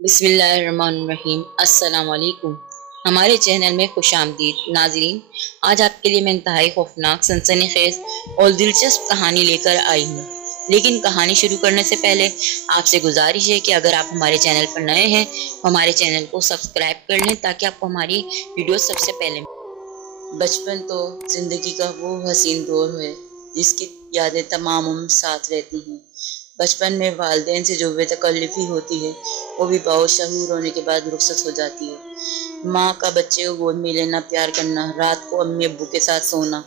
बिस्मिल्लाहिर्रहमानिर्रहीम। अस्सलाम वालेकुम। हमारे चैनल में खुश आमदीद नाजरीन। आज आपके लिए मैं इंतहाई खौफनाक, सनसनीखेज और दिलचस्प कहानी लेकर आई हूँ। लेकिन कहानी शुरू करने से पहले आपसे गुजारिश है कि अगर आप हमारे चैनल पर नए हैं तो हमारे चैनल को सब्सक्राइब कर लें ताकि आपको हमारी वीडियो सबसे पहले मिले। बचपन तो जिंदगी का वो हसीन दौर है जिसकी यादें तमाम उम्र साथ रहती हैं। बचपन में वालिदैन से जो बेतकल्लुफ़ी होती है वो भी बाशऊर होने के बाद रुखसत हो जाती है। माँ का बच्चे को गोद में लेना, प्यार करना, रात को अम्मी अब्बू के साथ सोना,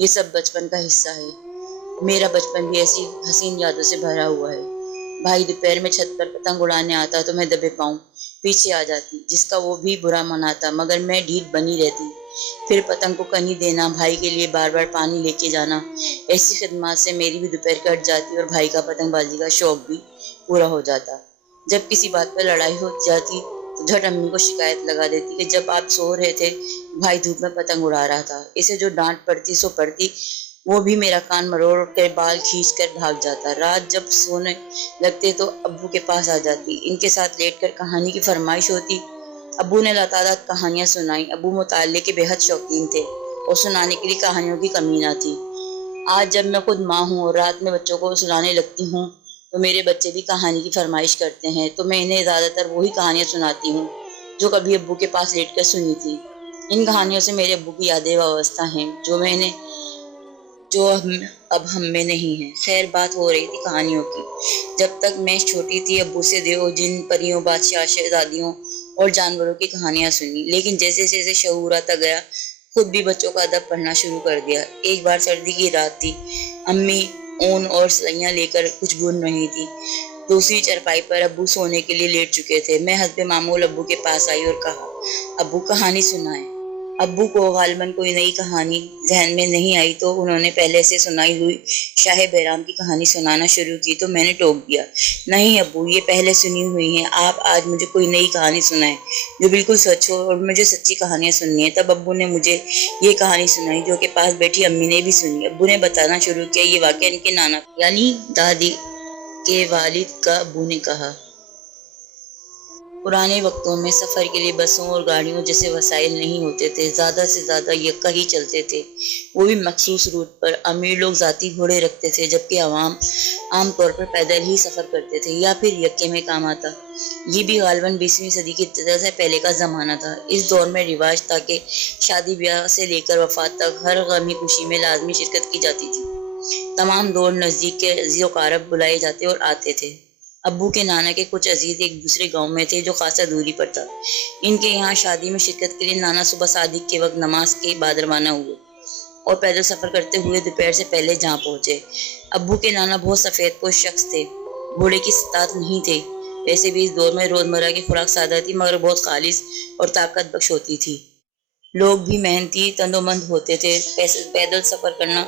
ये सब बचपन का हिस्सा है। मेरा बचपन भी ऐसी हसीन यादों से भरा हुआ है। भाई दोपहर में छत पर पतंग उड़ाने आता तो मैं दबे पाँव पीछे आ जाती, जिसका वो भी बुरा मनाता, मगर मैं ढीठ बनी रहती। फिर पतंग को कनी देना, भाई के लिए बार बार पानी लेके जाना, ऐसी खिदमत से मेरी भी दोपहर कट जाती और भाई का पतंगबाजी का शौक भी पूरा हो जाता। जब किसी बात पर लड़ाई हो जाती तो झट अम्मी को शिकायत लगा देती कि जब आप सो रहे थे भाई धूप में पतंग उड़ा रहा था। इसे जो डांट पड़ती सो पड़ती, वो भी मेरा कान मरोड़ कर बाल खींच कर भाग जाता। रात जब सोने लगते तो अब्बू के पास आ जाती, इनके साथ लेटकर कहानी की फरमाइश होती। अब्बू ने लतादार कहानियां सुनाई। अब्बू मुताले के बेहद शौकीन थे और सुनाने के लिए कहानियों की कमी ना थी। आज जब मैं खुद माँ हूँ और रात में बच्चों को सुनाने लगती हूँ तो मेरे बच्चे भी कहानी की फरमाइश करते हैं, तो मैं इन्हें ज़्यादातर वही कहानियाँ सुनाती हूँ जो कभी अब्बू के पास लेटकर सुनी थी। इन कहानियों से मेरे अब्बू की यादें वाबस्ता हैं जो अब हम में नहीं है। खैर, बात हो रही थी कहानियों की। जब तक मैं छोटी थी अब्बू से देव, जिन, परियों, बादशाह, शहजादियों और जानवरों की कहानियां सुनी, लेकिन जैसे जैसे शऊर आता गया खुद भी बच्चों का अदब पढ़ना शुरू कर दिया। एक बार सर्दी की रात थी। अम्मी ऊन और सलाइयां लेकर कुछ बुन रही थी। दूसरी चरपाई पर अब्बू सोने के लिए लेट चुके थे। मैं हस्बे मामूल अब्बू के पास आई और कहा, अब्बू कहानी सुनाए। अब्बू को गालिबन कोई नई कहानी जहन में नहीं आई तो उन्होंने पहले से सुनाई हुई शाह बैराम की कहानी सुनाना शुरू की, तो मैंने टोक दिया, नहीं अब्बू, ये पहले सुनी हुई है, आप आज मुझे कोई नई कहानी सुनाए जो बिल्कुल सच हो, और मुझे सच्ची कहानियां सुननी है। तब अब्बू ने मुझे ये कहानी सुनाई जो कि पास बैठी अम्मी ने भी सुनी। अब्बू ने बताना शुरू किया, ये वाकया इनके नाना यानी दादी के वालिद का। अब्बू ने कहा, पुराने वक्तों में सफ़र के लिए बसों और गाड़ियों जैसे वसाइल नहीं होते थे। ज़्यादा से ज़्यादा यक्का ही चलते थे, वो भी मखसूस रूट पर। अमीर लोग ज़ाती घोड़े रखते थे जबकि आवाम आम तौर पर पैदल ही सफ़र करते थे या फिर यक्के में काम आता। ये भी गालिबन 20वीं सदी की इब्तिदा से पहले का ज़माना था। इस दौर में रिवाज था कि शादी ब्याह से लेकर वफात तक हर गमी खुशी में लाजमी शिरकत की जाती थी। तमाम दौर नज़दीक के अजीज़ क़ारब बुलाए जाते और आते थे। अब्बू के नाना के कुछ अजीज एक दूसरे गांव में थे जो खासा दूरी पर था। इनके यहाँ शादी में शिरकत के लिए नाना सुबह सादिक के वक्त नमाज के बाद रवाना हुए और पैदल सफर करते हुए दोपहर से पहले जहाँ पहुंचे। अब्बू के नाना बहुत सफेद पोश शख्स थे, घोड़े की सतात नहीं थे। वैसे भी इस दौर में रोजमर्रा की खुराक सादा थी मगर बहुत खालिश और ताकत बख्श होती थी। लोग भी मेहनती तंदोमंद होते थे। पैदल सफ़र करना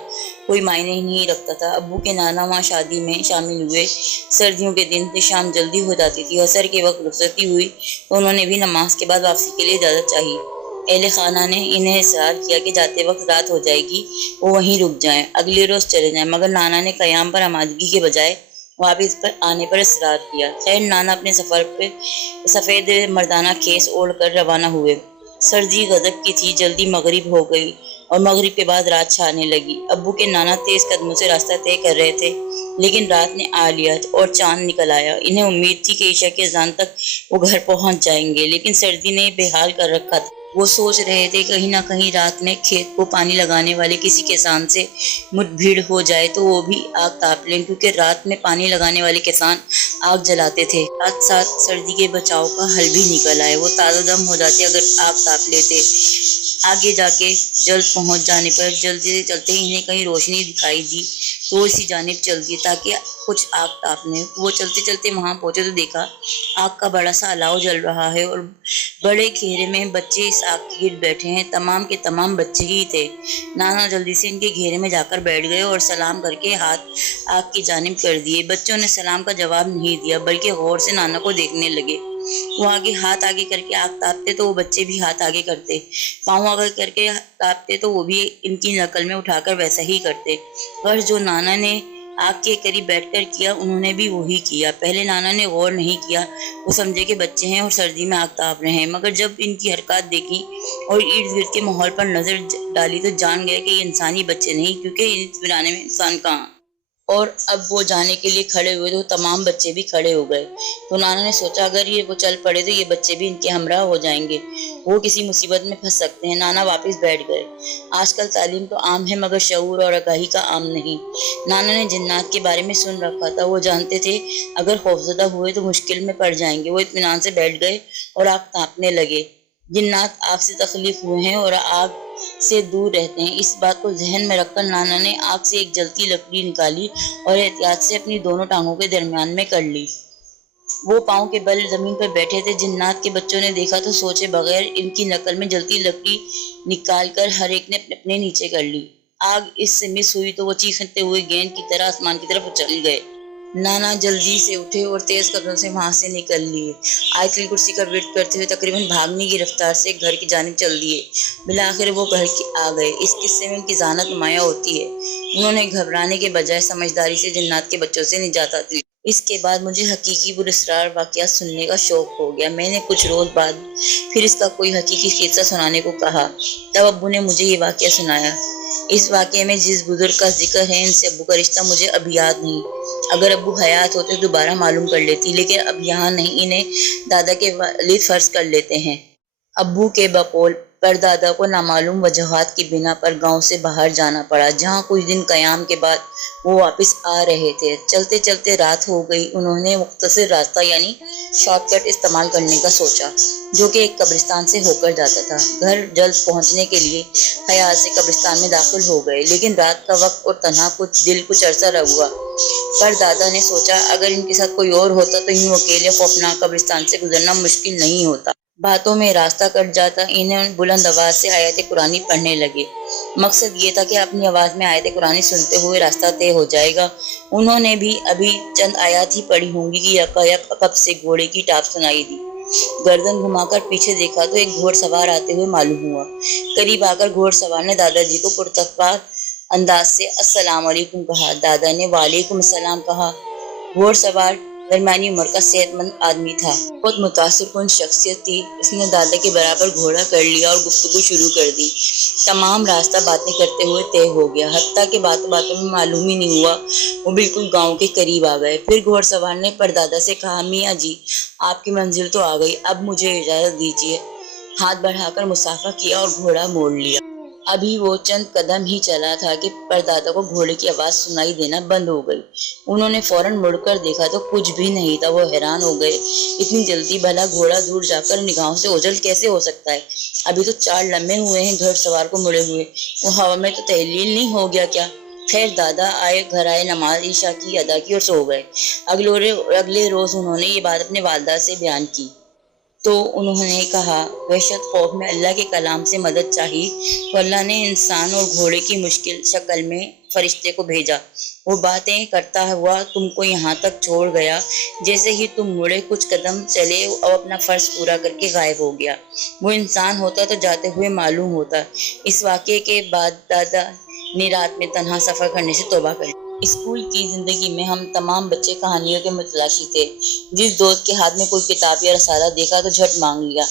कोई मायने ही नहीं रखता था। अब्बू के नाना वहाँ शादी में शामिल हुए। सर्दियों के दिन थे, शाम जल्दी हो जाती थी। असर के वक्त रुखसती हुई तो उन्होंने भी नमाज के बाद वापसी के लिए इजाज़त चाहिए। अहले खाना ने इन्हें इसरार किया कि जाते वक्त रात हो जाएगी, वो वहीं रुक जाएं, अगले रोज़ चले जाएं, मगर नाना ने क़याम पर आमादगी के बजाय वापस पर आने पर इसरार किया। खैर, नाना अपने सफ़र पे सफ़ेद मर्दाना खेस ओढ़ कर रवाना हुए। सर्दी गजब की थी। जल्दी मगरिब हो गई और मगरिब के बाद रात छाने लगी। अब्बू के नाना तेज कदमों से रास्ता तय कर रहे थे, लेकिन रात ने आ लिया और चांद निकल आया। इन्हें उम्मीद थी कि ईशा के अज़ान तक वो घर पहुंच जाएंगे, लेकिन सर्दी ने बेहाल कर रखा था। वो सोच रहे थे कहीं ना कहीं रात में खेत को पानी लगाने वाले किसी किसान से मुठभेड़ हो जाए तो वो भी आग ताप लें, क्योंकि रात में पानी लगाने वाले किसान आग जलाते थे। साथ साथ सर्दी के बचाव का हल भी निकल आए। वो ताज़ा दम हो जाते अगर आग ताप लेते। आगे जाके जल्द पहुंच जाने पर जल्दी चलते ही इन्हें कहीं रोशनी दिखाई दी तो इसी जानिब चल दिए ताकि कुछ आग तापने। वो चलते चलते वहां पहुंचे तो देखा आग का बड़ा सा अलाव जल रहा है और बड़े घेरे में बच्चे इस आग के गिर्द बैठे हैं। तमाम के तमाम बच्चे ही थे। नाना जल्दी से इनके घेरे में जाकर बैठ गए और सलाम करके हाथ आग की जानिब कर दिए। बच्चों ने सलाम का जवाब नहीं दिया बल्कि गौर से नाना को देखने लगे। वो आगे हाथ आगे करके आग तापते तो वो बच्चे भी हाथ आगे करते, पाँव आगे करके तापते तो वो भी इनकी नकल में उठाकर वैसा ही करते। पर जो नाना ने आग के करीब बैठकर किया, उन्होंने भी वही किया। पहले नाना ने गौर नहीं किया, वो समझे कि बच्चे हैं और सर्दी में आग ताप रहे हैं, मगर जब इनकी हरकत देखी और इर्द गिर्द के माहौल पर नजर डाली तो जान गए कि ये इंसानी बच्चे नहीं, क्योंकि इस वीराने में इंसान कहाँ। और अब वो जाने के लिए खड़े हुए तो तमाम बच्चे भी खड़े हो गए। तो नाना ने सोचा अगर ये वो चल पड़े तो ये बच्चे भी इनके हमरा हो जाएंगे, वो किसी मुसीबत में फंस सकते हैं। नाना वापस बैठ गए। आजकल तालीम तो आम है मगर शऊर और आगाही का आम नहीं। नाना ने जिन्नात के बारे में सुन रखा था, वो जानते थे अगर खौफजदा हुए तो मुश्किल में पड़ जाएंगे। वो इत्मीनान से बैठ गए और आग तापने लगे। जिन्नात आग से तकलीफ हुए हैं और आग से दूर रहते हैं, इस बात को जहन में रखकर नाना ने आग से एक जलती लकड़ी निकाली और एहतियात से अपनी दोनों टांगों के दरमियान में कर ली। वो पाँव के बल जमीन पर बैठे थे। जिन्नात के बच्चों ने देखा तो सोचे बगैर इनकी नकल में जलती लकड़ी निकाल कर हर एक ने अपने अपने नीचे कर ली। आग इससे मिस हुई तो वो चीखते हुए गेंद की तरह आसमान की तरफ उछल गए। नाना जल्दी से उठे और तेज कदमों से वहां से निकल लिए। आयतल कुर्सी का वेट करते हुए तकरीबन भागने की रफ्तार से घर की जानिब चल दिए। बिलाखिर वो घर के आ गए। इस किस्से में उनकी ज़ानत नुमाया होती है। उन्होंने घबराने के बजाय समझदारी से जिन्नात के बच्चों से निजात दी। इसके बाद मुझे हकीकी पुरस्कार वाक़यात सुनने का शौक हो गया। मैंने कुछ रोज़ बाद फिर इसका कोई हकीकी किस्सा सुनाने को कहा। तब अब्बू ने मुझे ये वाक़या सुनाया। इस वाक़े में जिस बुजुर्ग का जिक्र है इनसे अब्बू का रिश्ता मुझे अब याद नहीं। अगर अब्बू हयात होते तो दोबारा मालूम कर लेती, लेकिन अब यहाँ नहीं, इन्हें दादा के वालिद फर्ज कर लेते हैं। अब्बू के बकौल परदादा को नामालूम वजूहात की बिना पर गांव से बाहर जाना पड़ा, जहां कुछ दिन क़याम के बाद वो वापस आ रहे थे। चलते चलते रात हो गई। उन्होंने मुख्तसर रास्ता यानी शॉर्टकट इस्तेमाल करने का सोचा, जो कि एक कब्रिस्तान से होकर जाता था। घर जल्द पहुंचने के लिए ख्याल से कब्रिस्तान में दाखिल हो गए, लेकिन रात का वक्त और तन्हा कुछ अरसा रहुआ। पर दादा ने सोचा अगर इनके साथ कोई और होता तो यूं अकेले खौफनाक कब्रिस्तान से गुजरना मुश्किल नहीं होता। बातों में रास्ता कट जाता। इन्हें बुलंद आवाज से आयत कुरानी पढ़ने लगे। मकसद ये था कि अपनी आवाज में आयत कुरानी सुनते हुए रास्ता तय हो जाएगा। उन्होंने भी अभी चंद आयत ही पढ़ी होंगी कि यकायक अकब से घोड़े की टाप सुनाई दी। गर्दन घुमाकर पीछे देखा तो एक घोड़सवार आते हुए मालूम हुआ। करीब आकर घोड़सवार ने दादाजी को पुरतकबार अंदाज से अस्सलाम वालेकुम कहा। दादा ने वालेकुम सलाम कहा। घोड़सवार दरमियानी उम्र का सेहतमंद आदमी था। बहुत मुतासिर कुन शख्सियत थी। उसने दादा के बराबर घोड़ा कर लिया और गुफ्तगू शुरू कर दी। तमाम रास्ता बातें करते हुए तय हो गया, हत्ता के बातों बातों में मालूम ही नहीं हुआ वो बिल्कुल गांव के करीब आ गए। फिर घोड़सवार ने परदादा से कहा, मियाँ जी आपकी मंजिल तो आ गई, अब मुझे इजाजत दीजिए। हाथ बढ़ाकर मुसाफा किया और घोड़ा मोड़ लिया। अभी वो चंद कदम ही चला था कि परदादा को घोड़े की आवाज सुनाई देना बंद हो गई। उन्होंने फौरन मुड़कर देखा तो कुछ भी नहीं था। वो हैरान हो गए, इतनी जल्दी भला घोड़ा दूर जाकर निगाहों से ओझल कैसे हो सकता है? अभी तो 4 लम्हे हुए हैं घर सवार को मुड़े हुए, वो हवा में तो तहलील नहीं हो गया क्या? खैर दादा आए, घर आए, नमाज ईशा की अदा की और सो गए। अगले रोज उन्होंने ये बात अपने वालदा से बयान की तो उन्होंने कहा, वहशत खौफ में अल्लाह के कलाम से मदद चाहिए तो अल्लाह ने इंसान और घोड़े की मुश्किल शक्ल में फरिश्ते को भेजा। वो बातें करता हुआ तुमको यहाँ तक छोड़ गया। जैसे ही तुम मुड़े कुछ कदम चले और अपना फर्ज पूरा करके गायब हो गया। वो इंसान होता तो जाते हुए मालूम होता। इस वाक़े के बाद दादा ने रात में तन्हा सफ़र करने से तौबा कर। स्कूल की जिंदगी में हम तमाम बच्चे कहानियों के मुतलाशी थे। जिस दोस्त के हाथ में कोई किताब या रसाला देखा तो झट मांग लिया।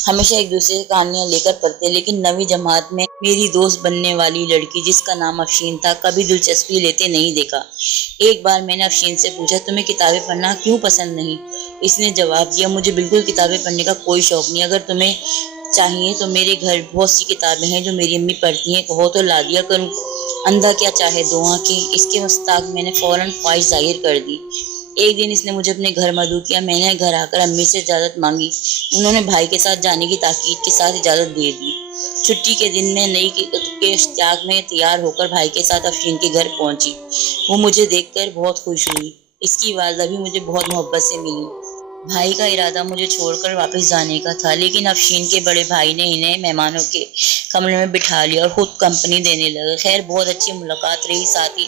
हमेशा एक दूसरे से कहानियां लेकर पढ़ते, लेकिन नवी जमात में मेरी दोस्त बनने वाली लड़की जिसका नाम अफशीन था कभी दिलचस्पी लेते नहीं देखा। एक बार मैंने अफशीन से पूछा, तुम्हें किताबें पढ़ना क्यों पसंद नहीं? इसने जवाब दिया, मुझे बिल्कुल किताबें पढ़ने का कोई शौक नहीं। अगर तुम्हें चाहिए तो मेरे घर बहुत सी किताबें हैं जो मेरी अम्मी पढ़ती हैं, कहो तो ला दिया करूँ। अंधा क्या चाहे दो आंखें। इसके मुस्ताक मैंने फौरन ख्वाहिश जाहिर कर दी। एक दिन इसने मुझे अपने घर मदऊ किया। मैंने घर आकर अम्मी से इजाज़त मांगी। उन्होंने भाई के साथ जाने की ताकीद के साथ इजाज़त दे दी। छुट्टी के दिन में नई के इश्तियाक में तैयार होकर भाई के साथ अफशीन के घर पहुंची। वो मुझे देखकर बहुत खुश हुई। इसकी वालदा भी मुझे बहुत मोहब्बत से मिली। بھائی کا ارادہ مجھے چھوڑ کر واپس جانے کا تھا، لیکن افشین کے بڑے بھائی نے انہیں مہمانوں کے کمرے میں بٹھا لیا اور خود کمپنی دینے لگے۔ خیر بہت اچھی ملاقات رہی، ساتھ ہی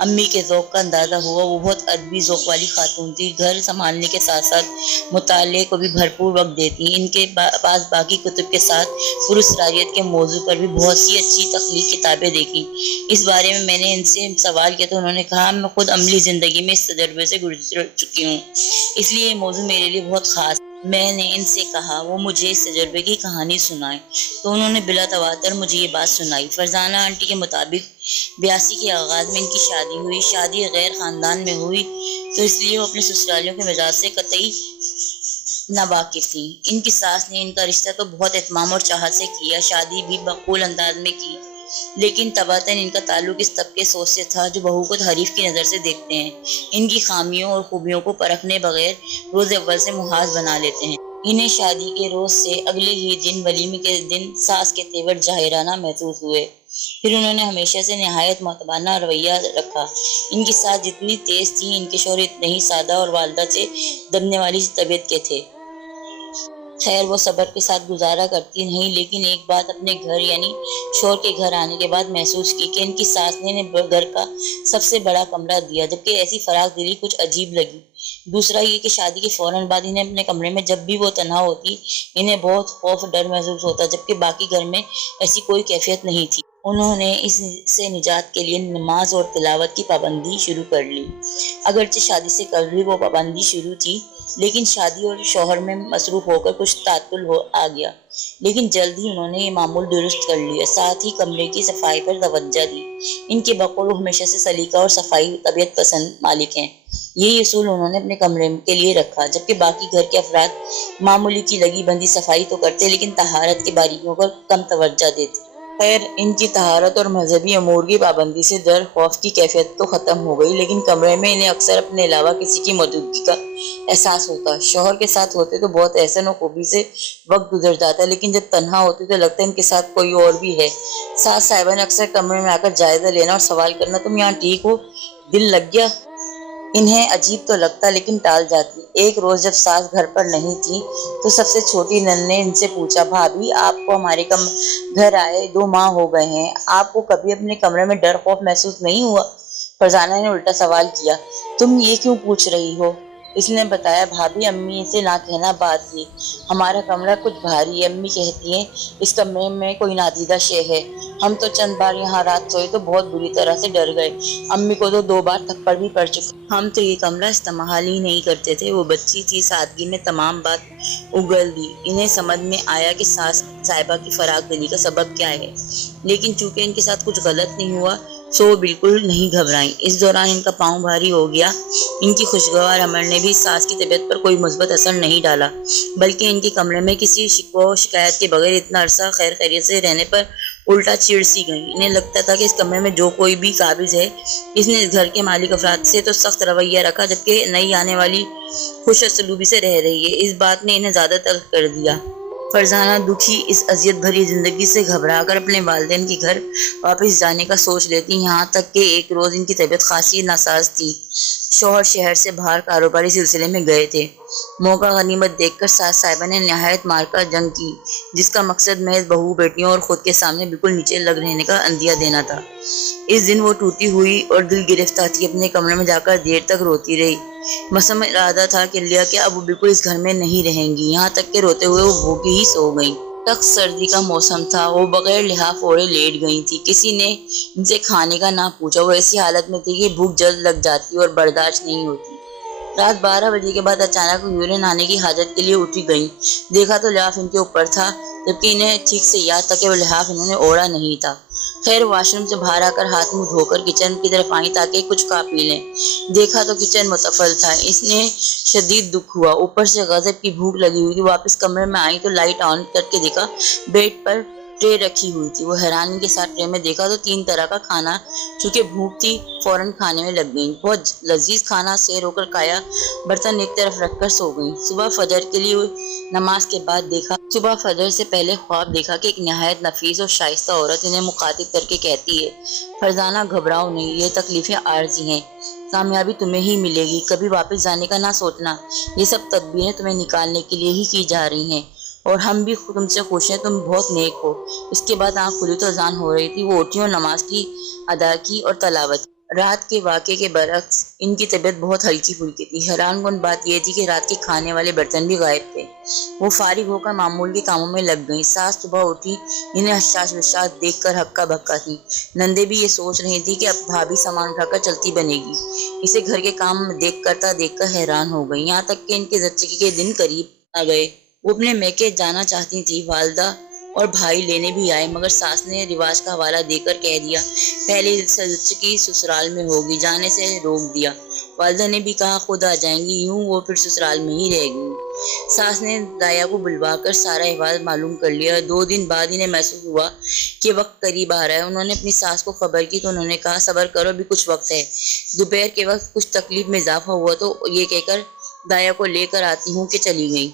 امی کے ذوق کا اندازہ ہوا۔ وہ بہت ادبی ذوق والی خاتون تھی، گھر سنبھالنے کے ساتھ ساتھ مطالعے کو بھی بھرپور وقت دیتی۔ ان کے پاس باقی کتب کے ساتھ پراسراریت کے موضوع پر بھی بہت سی اچھی تخلیقی کتابیں دیکھی۔ اس بارے میں نے ان سے سوال کیا تو انہوں نے کہا، میں خود عملی زندگی میں اس تجربے سے گزر چکی ہوں، اس لیے یہ موضوع میرے لیے بہت خاص ہے۔ میں نے ان سے کہا وہ مجھے اس تجربے کی کہانی سنائیں، تو انہوں نے بلا تواتر مجھے یہ بات سنائی۔ فرزانہ آنٹی کے مطابق 82 کے آغاز میں ان کی شادی ہوئی۔ شادی غیر خاندان میں ہوئی تو اس لیے وہ اپنے سسرالیوں کے مزاج سے قطعی ناواقف تھی۔ ان کی ساس نے ان کا رشتہ تو بہت اہتمام اور چاہت سے کیا، شادی بھی مقبول انداز میں کی، لیکن طبعاً ان کا تعلق اس طبقے سوچ سے تھا جو بہو کو حریف کی نظر سے دیکھتے ہیں، ان کی خامیوں اور خوبیوں کو پرکھنے بغیر روز اول سے محاذ بنا لیتے ہیں۔ انہیں شادی کے روز سے اگلے ہی دن ولیمے کے دن ساس کے تیور ظاہرانہ محسوس ہوئے۔ پھر انہوں نے ہمیشہ سے نہایت مؤدبانہ رویہ رکھا۔ ان کی ساس جتنی تیز تھی، ان کے شوہر اتنے ہی سادہ اور والدہ سے دبنے والی طبیعت کے تھے۔ خیر وہ صبر کے ساتھ گزارا کرتی نہیں، لیکن ایک بات اپنے گھر یعنی شوہر کے گھر آنے کے بعد محسوس کی کہ ان کی ساس نے انہیں گھر کا سب سے بڑا کمرہ دیا، جبکہ ایسی فراخ دلی کچھ عجیب لگی۔ دوسرا یہ کہ شادی کے فوراً بعد انہیں اپنے کمرے میں جب بھی وہ تنہا ہوتی، انہیں بہت خوف ڈر محسوس ہوتا، جبکہ باقی گھر میں ایسی کوئی کیفیت نہیں تھی۔ انہوں نے اس سے نجات کے لیے نماز اور تلاوت کی پابندی شروع کر لی۔ اگرچہ شادی سے قبل بھی وہ پابندی شروع تھی، لیکن شادی اور شوہر میں مصروف ہو کر کچھ تعطل آ گیا، لیکن جلد ہی انہوں نے یہ معمول درست کر لیا۔ ساتھ ہی کمرے کی صفائی پر توجہ دی۔ ان کے بقول ہمیشہ سے سلیقہ اور صفائی طبیعت پسند مالک ہیں۔ یہی اصول انہوں نے اپنے کمرے کے لیے رکھا، جبکہ باقی گھر کے افراد معمولی کی لگی بندی صفائی تو کرتے، لیکن طہارت کی باریکیوں پر کم توجہ دیتے۔ خیر ان کی طہارت اور مذہبی امور کی پابندی سے ڈر خوف کی کیفیت تو ختم ہو گئی، لیکن کمرے میں انہیں اکثر اپنے علاوہ کسی کی موجودگی کا احساس ہوتا۔ شوہر کے ساتھ ہوتے تو بہت احسن و خوبی سے وقت گزر جاتا، لیکن جب تنہا ہوتے تو لگتا ہے ان کے ساتھ کوئی اور بھی ہے۔ ساس صاحبہ نے اکثر کمرے میں آ کر جائزہ لینا اور سوال کرنا، تم یہاں ٹھیک ہو، دل لگ گیا؟ انہیں عجیب تو لگتا لیکن ٹال جاتی۔ ایک روز جب ساس گھر پر نہیں تھی تو سب سے چھوٹی نند نے ان سے پوچھا، بھابھی آپ کو ہمارے گھر آئے 2 ماہ ہو گئے ہیں، آپ کو کبھی اپنے کمرے میں ڈر خوف محسوس نہیں ہوا؟ فرزانہ نے الٹا سوال کیا، تم یہ کیوں پوچھ رہی ہو؟ اس نے بتایا، بھابھی امی سے نہ کہنا بات تھی، ہمارا کمرہ کچھ بھاری ہے، امی کہتی ہیں اس کمرے میں کوئی نادیدہ شے ہے۔ ہم تو چند بار یہاں رات سوئے تو بہت بری طرح سے ڈر گئے، امی کو تو 2 بار تھپڑ بھی پڑ چکا۔ ہم تو یہ کمرہ استعمال ہی نہیں کرتے تھے۔ وہ بچی تھی، سادگی میں تمام بات اگل دی۔ انہیں سمجھ میں آیا کہ ساس صاحبہ کی فراخ دلی کا سبب کیا ہے، لیکن چونکہ ان کے ساتھ کچھ غلط نہیں ہوا سو وہ بالکل نہیں گھبرائیں۔ اس دوران ان کا پاؤں بھاری ہو گیا۔ ان کی خوشگوار عمل نے بھی ساس کی طبیعت پر کوئی مثبت اثر نہیں ڈالا، بلکہ ان کے کمرے میں کسی شکوہ و شکایت کے بغیر اتنا عرصہ خیر خیریت سے رہنے پر الٹا چڑ سی گئیں۔ انہیں لگتا تھا کہ اس کمرے میں جو کوئی بھی قابض ہے، اس نے اس گھر کے مالک افراد سے تو سخت رویہ رکھا، جبکہ نئی آنے والی خوش اسلوبی سے رہ رہی ہے۔ اس بات نے انہیں زیادہ تلخ کر دیا۔ فرزانہ دکھی اس اذیت بھری زندگی سے گھبرا کر اپنے والدین کے گھر واپس جانے کا سوچ لیتی، یہاں تک کہ ایک روز ان کی طبیعت خاصی ناساز تھی۔ شوہر شہر سے باہر کاروباری سلسلے میں گئے تھے۔ موقع غنیمت دیکھ کر ساس صاحبہ نے نہایت مارکا جنگ کی، جس کا مقصد محض بہو بیٹیوں اور خود کے سامنے بالکل نیچے لگ رہنے کا عندیہ دینا تھا۔ اس دن وہ ٹوٹی ہوئی اور دل گرفتہ تھی، اپنے کمرے میں جا کر دیر تک روتی رہی۔ مسم ارادہ تھا کہ لیا کہ اب وہ بالکل اس گھر میں نہیں رہیں گی، یہاں تک کہ روتے ہوئے وہ بھوکی ہی سو گئیں۔ سخت سردی کا موسم تھا، وہ بغیر لحاف اوڑھے لیٹ گئی تھی۔ کسی نے ان سے کھانے کا نہ پوچھا، وہ ایسی حالت میں تھی کہ بھوک جلد لگ جاتی اور برداشت نہیں ہوتی۔ رات 12 بجے کے بعد اچانک یورین آنے کی حاجت کے لیے اٹھی گئیں۔ دیکھا تو لحاف ان کے اوپر تھا، جبکہ انہیں ٹھیک سے یاد تھا کہ وہ لحاف انہوں نے اوڑھا نہیں تھا۔ خیر واش روم سے باہر آ کر ہاتھ منہ دھو کر کچن کی طرف آئیں تاکہ کچھ کھا پی لیں۔ دیکھا تو کچن متفل تھا۔ اس نے شدید دکھ ہوا، اوپر سے غضب کی بھوک لگی ہوئی تھی۔ واپس کمرے میں آئیں تو لائٹ آن کر کے دیکھا بیڈ پر ٹرے رکھی ہوئی تھی۔ وہ حیرانی کے ساتھ ٹرے میں دیکھا تو 3 طرح کا کھانا، چونکہ بھوک تھی فوراً کھانے میں لگ گئی۔ بہت لذیذ کھانا سیر ہو کر کھایا، برتن ایک طرف رکھ کر سو گئی۔ صبح فجر سے پہلے خواب دیکھا کہ ایک نہایت نفیس اور شائستہ عورت انہیں مخاطب کر کے کہتی ہے، فرزانہ گھبراؤ نہیں، یہ تکلیفیں عارضی ہیں، کامیابی تمہیں ہی ملے گی، کبھی واپس جانے کا نہ سوچنا، یہ سب تدبیریں تمہیں نکالنے کے لیے ہی کی جا رہی ہیں، اور ہم بھی تم سے خوش ہیں، تم بہت نیک ہو۔ اس کے بعد آنکھ کھلی تو اذان ہو رہی تھی۔ وہ اٹھی اور نماز کی ادا کی اور تلاوت کی۔ رات کے واقعے کے برعکس ان کی طبیعت بہت ہلکی پھلکی تھی۔ حیران کن بات یہ تھی کہ رات کے کھانے والے برتن بھی غائب تھے۔ وہ فارغ ہو کر معمول کے کاموں میں لگ گئیں۔ ساس صبح اٹھی، انہیں حشاش وشاش دیکھ کر ہکا بکا تھی۔ نندے بھی یہ سوچ رہی تھی کہ اب بھابھی سامان اٹھا کر چلتی بنے گی۔ اسے گھر کے کام دیکھ کر حیران ہو گئی، یہاں تک کہ ان کے زچگی کے دن قریب آ گئے۔ وہ اپنے میکے جانا چاہتی تھی، والدہ اور بھائی لینے بھی آئے، مگر ساس نے رواج کا حوالہ دے کر کہہ دیا، پہلے زچگی سسرال میں ہوگی، جانے سے روک دیا۔ والدہ نے بھی کہا خود آ جائیں گی، یوں وہ پھر سسرال میں ہی رہ گئی۔ ساس نے دایا کو بلوا کر سارا احوال معلوم کر لیا۔ 2 دن بعد انہیں محسوس ہوا کہ وقت قریب آ رہا ہے۔ انہوں نے اپنی ساس کو خبر کی تو انہوں نے کہا، صبر کرو، ابھی کچھ وقت ہے۔ دوپہر کے وقت کچھ تکلیف میں اضافہ ہوا تو یہ کہہ کر دایا کو لے کر آتی ہوں کہ چلی گئی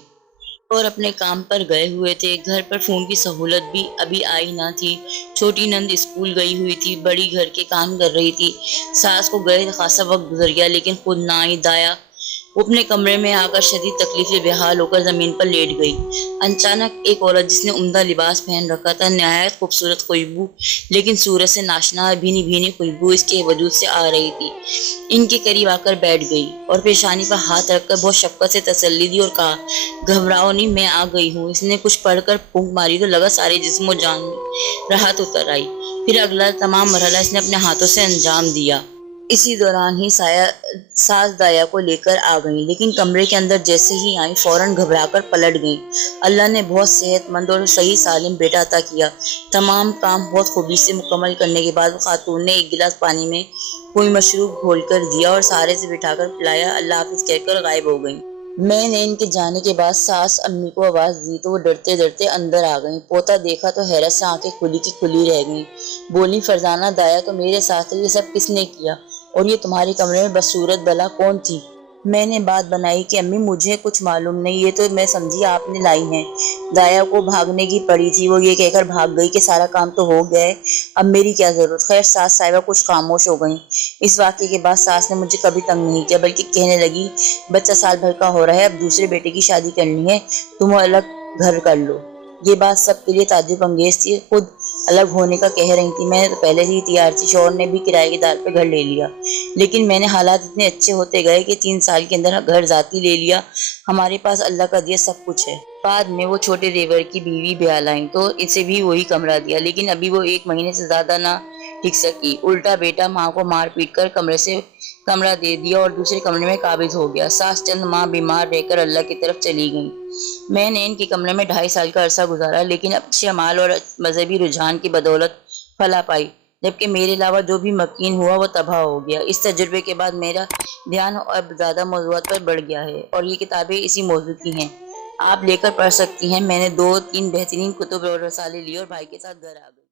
اور اپنے کام پر گئے ہوئے تھے۔ گھر پر فون کی سہولت بھی ابھی آئی نہ تھی۔ چھوٹی نند اسکول گئی ہوئی تھی، بڑی گھر کے کام کر رہی تھی۔ ساس کو گئے خاصا وقت گزر گیا لیکن خود نہ آئی۔ دایا وہ اپنے کمرے میں آ کر شدید تکلیف سے بحال ہو کر زمین پر لیٹ گئی۔ اچانک ایک عورت جس نے عمدہ لباس پہن رکھا تھا، نہایت خوبصورت خوشبو لیکن صورت سے ناشنا بھینی بھینی خوشبو اس کے وجود سے آ رہی تھی، ان کے قریب آ کر بیٹھ گئی اور پیشانی پر ہاتھ رکھ کر بہت شفقت سے تسلی دی اور کہا، گھبراؤ نہیں، میں آ گئی ہوں۔ اس نے کچھ پڑھ کر پھونک ماری تو لگا سارے جسم و جان میں راحت اتر آئی۔ پھر اگلا تمام مرحلہ اس نے اپنے ہاتھوں سے انجام دیا۔ اسی دوران ہی ساس دایا کو لے کر آ گئیں، لیکن کمرے کے اندر جیسے ہی آئیں فوراً گھبرا کر پلٹ گئیں۔ اللہ نے بہت صحت مند اور صحیح سالم بیٹا عطا کیا۔ تمام کام بہت خوبی سے مکمل کرنے کے بعد خاتون نے ایک گلاس پانی میں کوئی مشروب گھول کر دیا اور سارے سے بٹھا کر پلایا، اللہ حافظ کہہ کر غائب ہو گئیں۔ میں نے ان کے جانے کے بعد ساس امی کو آواز دی تو وہ ڈرتے ڈرتے اندر آ گئیں۔ پوتا دیکھا تو حیرت سے آنکھیں کھلی کی کھلی رہ گئیں۔ بولی، فرزانہ دایا تو میرے ساتھ ہے، یہ سب کس نے کیا؟ اور یہ تمہارے کمرے میں بدصورت بلا کون تھی؟ میں نے بات بنائی کہ امی مجھے کچھ معلوم نہیں، یہ تو میں سمجھی آپ نے لائی ہیں۔ دایا کو بھاگنے کی پڑی تھی، وہ یہ کہہ کر بھاگ گئی کہ سارا کام تو ہو گیا ہے، اب میری کیا ضرورت۔ خیر، ساس صاحبہ کچھ خاموش ہو گئیں۔ اس واقعے کے بعد ساس نے مجھے کبھی تنگ نہیں کیا، بلکہ کہنے لگی، بچہ سال بھر کا ہو رہا ہے، اب دوسرے بیٹے کی شادی کرنی ہے، تم الگ گھر کر لو۔ یہ بات سب کے لیے تعجب انگیز تھی۔ خود الگ ہونے کا کہہ رہی تھی، میں نے تو پہلے سے ہی تیار تھی، شوہر نے بھی کرائے کے دار پہ گھر لے لیا، لیکن میں نے حالات اتنے اچھے ہوتے گئے کہ 3 سال کے اندر گھر ذاتی لے لیا۔ ہمارے پاس اللہ کا دیا سب کچھ ہے۔ بعد میں وہ چھوٹے دیور کی بیوی بیال آئیں تو اسے بھی وہی کمرہ دیا، لیکن ابھی وہ 1 مہینے سے زیادہ نہ ٹک سکی۔ الٹا بیٹا ماں کو مار پیٹ کر کمرے سے کمرہ دے دیا اور دوسرے کمرے میں قابض ہو گیا۔ ساس چند ماہ بیمار رہ کر اللہ کی طرف چلی گئیں۔ میں نے ان کے کمرے میں 2.5 سال کا عرصہ گزارا، لیکن اچھے اعمال اور مذہبی رجحان کی بدولت پھلا پائی، جبکہ میرے علاوہ جو بھی مکین ہوا وہ تباہ ہو گیا۔ اس تجربے کے بعد میرا دھیان اب زیادہ موضوعات پر بڑھ گیا ہے اور یہ کتابیں اسی موضوع کی ہیں، آپ لے کر پڑھ سکتی ہیں۔ میں نے 2-3 بہترین کتب اور رسالے لیے اور بھائی کے ساتھ گھر آ گئی۔